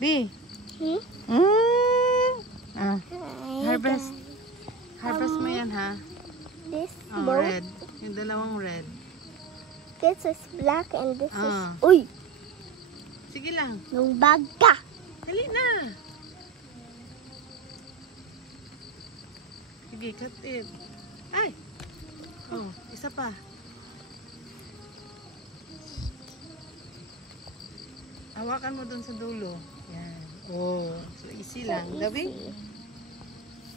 B. Harvest. Harvest mo yan, ha? This Oh, both. red. Yung dalawang red. This is black and this is... Ah. Uy! Sige lang. Yung bag ka. Dali na. Sige, cut it. Ay! Oh, isa pa. Hawakan mo dun sa dulo. Yan. Oh, so easy lang. Gabi?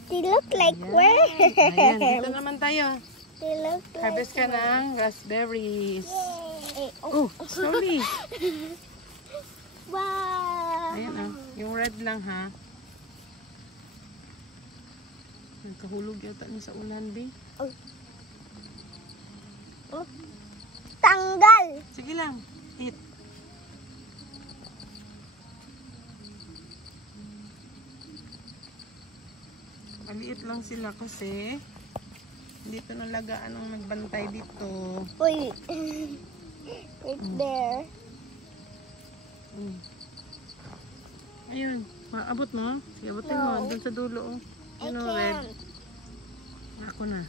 They look like Ayan, worms. dito naman tayo. They look like Harvest ka ng raspberries. Yay. Oh, slowly. Wow! Ayan ah. Yung red lang ha. Nagkahulog yata niya sa ulan, Bi. Tanggal! Sige lang. Eat. Maliit lang sila kasi dito nalagaan ang nagbantay dito. Uy! It's there. Ayun. Maabot mo? Sige, abutin mo. No. Doon sa dulo. Oh. I Yun o, red. can't. Ako na.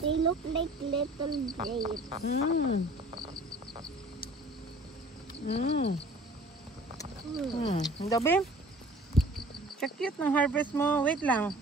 They look like little grapes. Ang gabi. Check cute ng harvest mo. Wait lang.